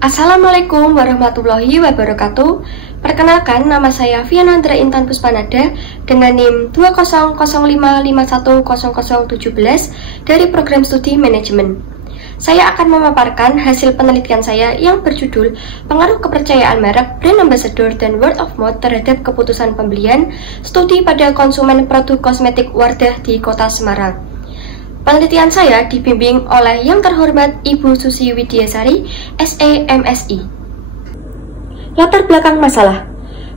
Assalamualaikum warahmatullahi wabarakatuh. Perkenalkan, nama saya Vianandra Intan Puspanada dengan NIM 20055100017 dari program studi manajemen. Saya akan memaparkan hasil penelitian saya yang berjudul Pengaruh Kepercayaan Merek, Brand Ambassador, dan Word of Mouth terhadap keputusan pembelian studi pada konsumen produk kosmetik Wardah di Kota Semarang. Penelitian saya dibimbing oleh Yang Terhormat Ibu Susi Widyasari, SE MSI. Latar belakang masalah.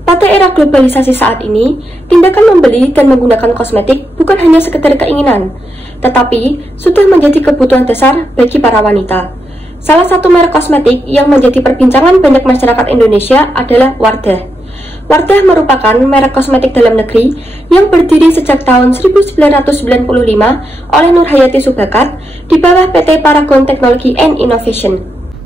Pada era globalisasi saat ini, tindakan membeli dan menggunakan kosmetik bukan hanya sekedar keinginan, tetapi sudah menjadi kebutuhan dasar bagi para wanita. Salah satu merek kosmetik yang menjadi perbincangan banyak masyarakat Indonesia adalah Wardah. Wardah merupakan merek kosmetik dalam negeri yang berdiri sejak tahun 1995 oleh Nurhayati Subakat di bawah PT Paragon Technology and Innovation.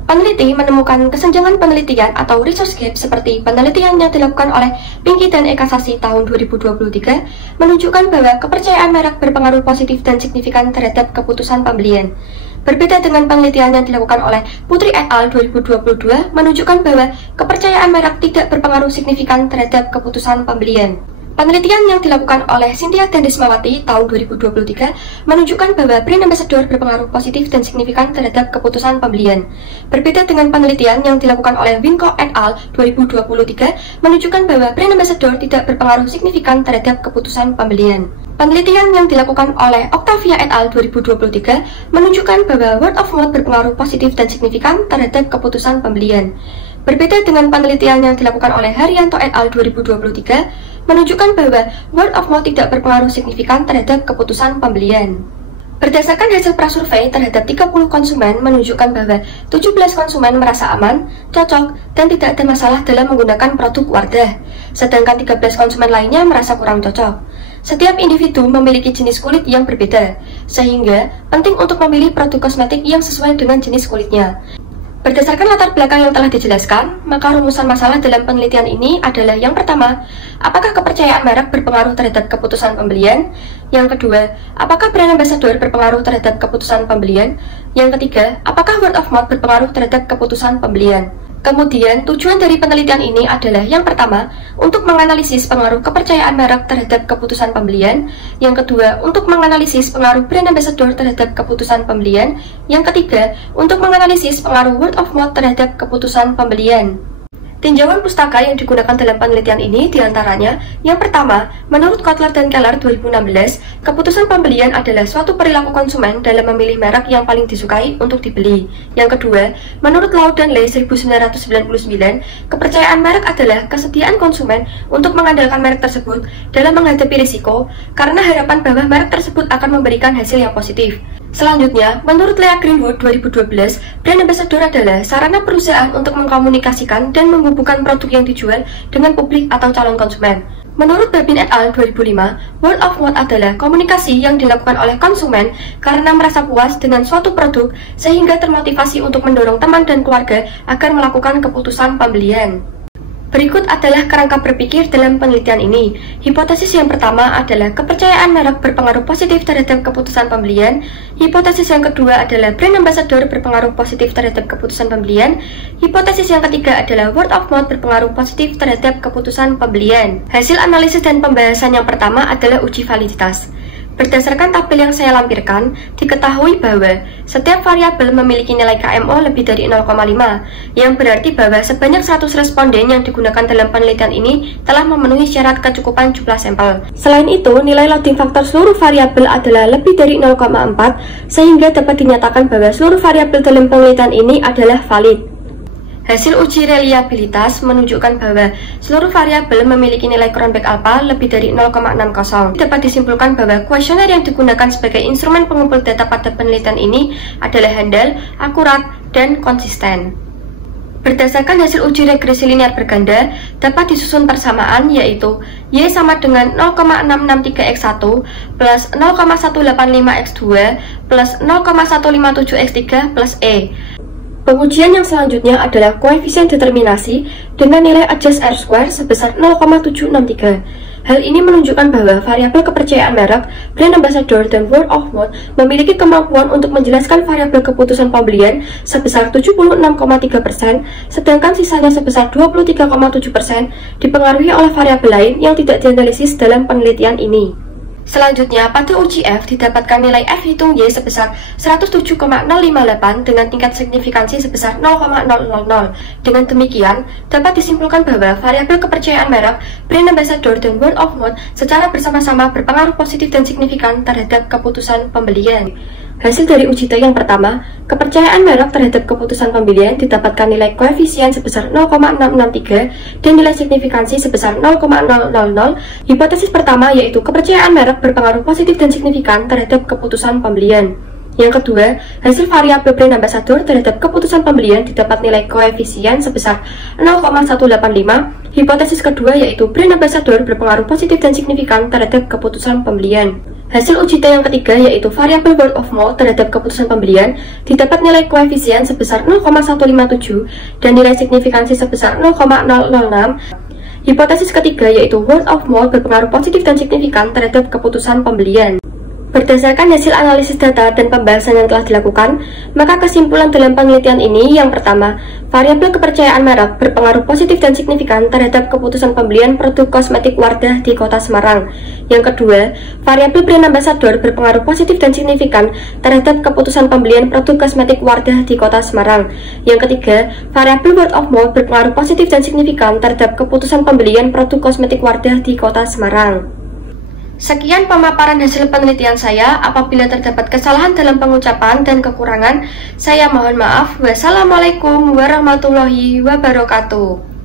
Peneliti menemukan kesenjangan penelitian atau resource gap seperti penelitian yang dilakukan oleh Pinky dan Eka Sasi tahun 2023 menunjukkan bahwa kepercayaan merek berpengaruh positif dan signifikan terhadap keputusan pembelian. Berbeda dengan penelitian yang dilakukan oleh Putri et al. 2022 menunjukkan bahwa kepercayaan merek tidak berpengaruh signifikan terhadap keputusan pembelian. Penelitian yang dilakukan oleh Cynthia dan Desmawati tahun 2023 menunjukkan bahwa brand ambassador berpengaruh positif dan signifikan terhadap keputusan pembelian. Berbeda dengan penelitian yang dilakukan oleh Winko et al. 2023 menunjukkan bahwa brand ambassador tidak berpengaruh signifikan terhadap keputusan pembelian. Penelitian yang dilakukan oleh Octavia et al. 2023 menunjukkan bahwa word of mouth berpengaruh positif dan signifikan terhadap keputusan pembelian. Berbeda dengan penelitian yang dilakukan oleh Haryanto et al. 2023 menunjukkan bahwa word of mouth tidak berpengaruh signifikan terhadap keputusan pembelian. Berdasarkan hasil prasurvei terhadap 30 konsumen menunjukkan bahwa 17 konsumen merasa aman, cocok, dan tidak ada masalah dalam menggunakan produk Wardah, sedangkan 13 konsumen lainnya merasa kurang cocok. Setiap individu memiliki jenis kulit yang berbeda, sehingga penting untuk memilih produk kosmetik yang sesuai dengan jenis kulitnya. Berdasarkan latar belakang yang telah dijelaskan, maka rumusan masalah dalam penelitian ini adalah yang pertama, apakah kepercayaan merek berpengaruh terhadap keputusan pembelian? Yang kedua, apakah brand ambassador berpengaruh terhadap keputusan pembelian? Yang ketiga, apakah word of mouth berpengaruh terhadap keputusan pembelian? Kemudian, tujuan dari penelitian ini adalah yang pertama, untuk menganalisis pengaruh kepercayaan merek terhadap keputusan pembelian. Yang kedua, untuk menganalisis pengaruh brand ambassador terhadap keputusan pembelian. Yang ketiga, untuk menganalisis pengaruh word of mouth terhadap keputusan pembelian. Tinjauan pustaka yang digunakan dalam penelitian ini diantaranya, yang pertama, menurut Kotler dan Keller 2016, keputusan pembelian adalah suatu perilaku konsumen dalam memilih merek yang paling disukai untuk dibeli. Yang kedua, menurut Lau dan Lei 1999, kepercayaan merek adalah kesediaan konsumen untuk mengandalkan merek tersebut dalam menghadapi risiko karena harapan bahwa merek tersebut akan memberikan hasil yang positif. Selanjutnya, menurut Lea Greenwood 2012, brand ambassador adalah sarana perusahaan untuk mengkomunikasikan dan menghubungkan produk yang dijual dengan publik atau calon konsumen. Menurut Babin et al. 2005, word of mouth adalah komunikasi yang dilakukan oleh konsumen karena merasa puas dengan suatu produk sehingga termotivasi untuk mendorong teman dan keluarga agar melakukan keputusan pembelian. Berikut adalah kerangka berpikir dalam penelitian ini. Hipotesis yang pertama adalah kepercayaan merek berpengaruh positif terhadap keputusan pembelian. Hipotesis yang kedua adalah brand ambassador berpengaruh positif terhadap keputusan pembelian. Hipotesis yang ketiga adalah word of mouth berpengaruh positif terhadap keputusan pembelian. Hasil analisis dan pembahasan yang pertama adalah uji validitas. Berdasarkan tabel yang saya lampirkan, diketahui bahwa setiap variabel memiliki nilai KMO lebih dari 0,5, yang berarti bahwa sebanyak 100 responden yang digunakan dalam penelitian ini telah memenuhi syarat kecukupan jumlah sampel. Selain itu, nilai loading faktor seluruh variabel adalah lebih dari 0,4, sehingga dapat dinyatakan bahwa seluruh variabel dalam penelitian ini adalah valid. Hasil uji reliabilitas menunjukkan bahwa seluruh variabel memiliki nilai Cronbach alpha lebih dari 0,60. Dapat disimpulkan bahwa kuesioner yang digunakan sebagai instrumen pengumpul data pada penelitian ini adalah handal, akurat, dan konsisten. Berdasarkan hasil uji regresi linear berganda, dapat disusun persamaan yaitu Y sama dengan 0,663x1 plus 0,185x2 plus 0,157x3 plus E. Pengujian yang selanjutnya adalah koefisien determinasi dengan nilai adjust R square sebesar 0,763. Hal ini menunjukkan bahwa variabel kepercayaan merek, brand ambassador, dan word of mouth memiliki kemampuan untuk menjelaskan variabel keputusan pembelian sebesar 76,3%, sedangkan sisanya sebesar 23,7% dipengaruhi oleh variabel lain yang tidak dianalisis dalam penelitian ini. Selanjutnya, pada uji F didapatkan nilai F hitung Y sebesar 107,058 dengan tingkat signifikansi sebesar 0,000. Dengan demikian, dapat disimpulkan bahwa variabel kepercayaan merek, brand ambassador, dan word of mouth secara bersama-sama berpengaruh positif dan signifikan terhadap keputusan pembelian. Hasil dari uji T yang pertama, kepercayaan merek terhadap keputusan pembelian didapatkan nilai koefisien sebesar 0,663 dan nilai signifikansi sebesar 0,000. Hipotesis pertama yaitu kepercayaan merek berpengaruh positif dan signifikan terhadap keputusan pembelian. Yang kedua, hasil variabel brand ambassador terhadap keputusan pembelian didapat nilai koefisien sebesar 0,185. Hipotesis kedua yaitu brand ambassador berpengaruh positif dan signifikan terhadap keputusan pembelian. Hasil uji T yang ketiga yaitu variabel word of mouth terhadap keputusan pembelian didapat nilai koefisien sebesar 0,157 dan nilai signifikansi sebesar 0,006. Hipotesis ketiga yaitu word of mouth berpengaruh positif dan signifikan terhadap keputusan pembelian. Berdasarkan hasil analisis data dan pembahasan yang telah dilakukan, maka kesimpulan dalam penelitian ini yang pertama, variabel kepercayaan merek berpengaruh positif dan signifikan terhadap keputusan pembelian produk kosmetik Wardah di Kota Semarang. Yang kedua, variabel brand ambassador berpengaruh positif dan signifikan terhadap keputusan pembelian produk kosmetik Wardah di Kota Semarang. Yang ketiga, variabel word of mouth berpengaruh positif dan signifikan terhadap keputusan pembelian produk kosmetik Wardah di Kota Semarang. Sekian pemaparan hasil penelitian saya. Apabila terdapat kesalahan dalam pengucapan dan kekurangan, saya mohon maaf. Wassalamualaikum warahmatullahi wabarakatuh.